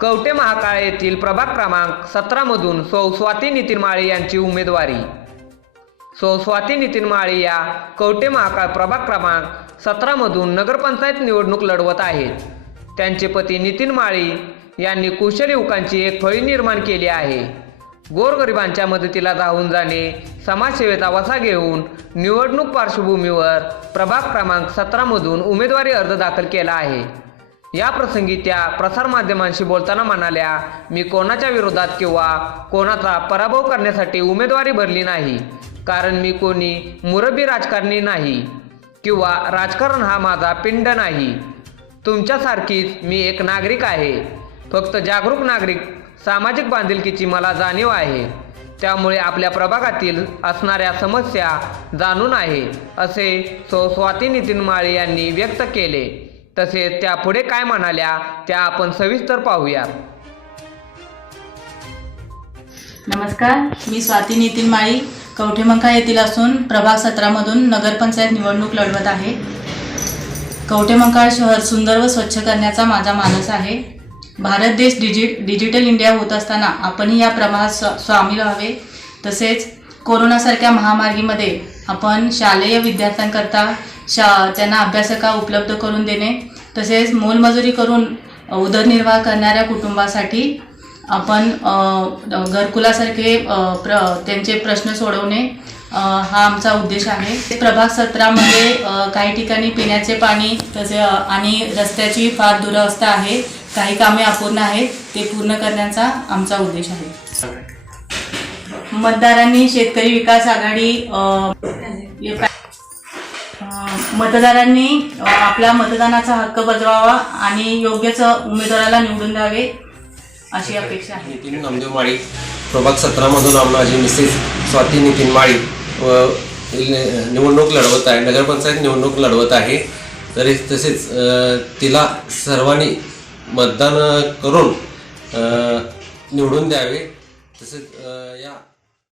कवटे महाकाळ येथील प्रभाग क्रमांक सतरामधून सौ स्वाती नितीन माळे यांची उमेदवारी. सौ स्वाती नितीन माळी या कवटे महाकाळ प्रभाग क्रमांक सतरामधून नगरपंचायत निवडणूक लढवत आहेत. त्यांचे पती नितीन माळी यांनी कुशल युवकांची एक फळी निर्माण केली आहे. गोरगरिबांच्या मदतीला धावून जाणे समाजसेवेचा वसा घेऊन निवडणूक पार्श्वभूमीवर प्रभाग क्रमांक सतरामधून उमेदवारी अर्ज दाखल केला आहे. या प्रसंगी त्या प्रसारमाध्यमांशी बोलताना म्हणाल्या मी कोणाच्या विरोधात किंवा कोणाचा पराभव करण्यासाठी उमेदवारी भरली नाही कारण मी कोणी मुरबी राजकारणी नाही किंवा राजकारण हा माझा पिंड नाही. तुमच्यासारखीच मी एक नागरिक आहे. फक्त जागरूक नागरिक सामाजिक बांधिलकीची मला जाणीव आहे. त्यामुळे आपल्या प्रभागातील असणाऱ्या समस्या जाणून आहे असे सौ स्वाती नितीन माळे यांनी व्यक्त केले. तसेच त्या पुढे काय म्हणाल्या त्या आपण सविस्तर पाहूयात. नमस्कार मी स्वाती नितीन माळी कवठेमंका येथील असून प्रभाग सतरामधून नगरपंचायत निवडणूक लढवत आहे. कवठेमंकाळ शहर सुंदर व स्वच्छ करण्याचा माझा मानस आहे. भारत देश डिजि डिजिटल इंडिया होत असताना आपणही या प्रवाहात स्वा सामील व्हावे. तसेच कोरोनासारख्या महामारीमध्ये आपण शालेय विद्यार्थ्यांकरता शा त्यांना अभ्यासिका उपलब्ध करून देणे तसेच मोलमजुरी करून उदरनिर्वाह करणाऱ्या कुटुंबासाठी आपण घरकुलासारखे प्र त्यांचे प्रश्न सोडवणे हा आमचा उद्देश आहे. प्रभाग सत्रामध्ये काही ठिकाणी पिण्याचे पाणी तसे आणि रस्त्याची फार दुरवस्था आहे काही कामे अपूर्ण आहेत ते पूर्ण करण्याचा आमचा उद्देश आहे. मतदारांनी शेतकरी विकास आघाडी मतदारांनी आपला मतदानाचा हक्क बजवावा आणि योग्यच उमेदवाराला निवडून द्यावे अशी अपेक्षा आहे. नितीन नामदेव माळी प्रभाग सतरामधून आम- माझी मिसेस स्वाती नितीन माळी व निवडणूक लढवत आहे नगरपंचायत निवडणूक लढवत आहे. तरी तसेच तिला सर्वांनी मतदान करून निवडून द्यावे. तसेच या